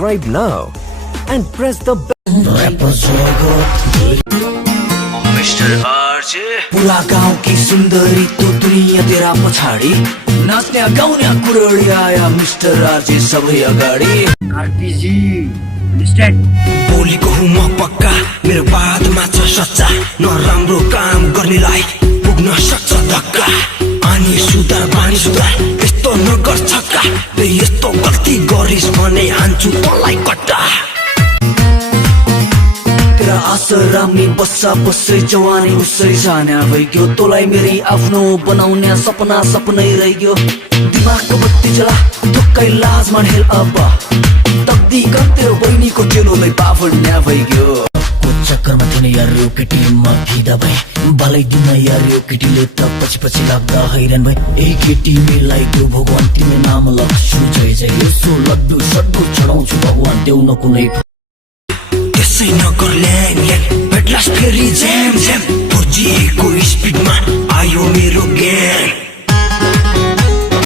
subscribe now and press the bell. Mister RJ पुरा गाउँ की सुन्दरी तो दुनिया तेरा पछाडी नाच्ने गाउने कुरडी आया मिस्टर आरजे सबै अगाडि आरपीजी लिस्टेड बोलीको हुँ म पक्का मेरो बातमा छ सच्चा नराम्रो काम गर्नेलाई पुग्न सक्छ धक्का अनि सुधार बानी सुधार यस्तो नगर छक्का यस्तो गल्ती गरिस् भने हान्छु तँलाई कट्टा तेरा आसरामी बस्सा बस्सै जवानी उसै जाने भइगयो तँलाई मेरै आफ्नो बनाउने सपना सपनै रहिगयो दिमागको बत्ती जला ढुक्कै लाजमा ढेल अब तक्दी कर तेरो बहिनीको जेलोमै बाफड्ने भइगयो चक्करमा थिएन यार यो केटीमा फिदा भए बालाइदिन यार यो केटीले त पछि पछि लाग्दा हैरान भए ए केटी मेलाई त्यो भगवान तिमी नाम लग्छु जय जय यसो लड्डु सड्डु चढाउँछु भगवान देऊ न कुनै त्यसै नगर ल्याङ भेट्लास फेरि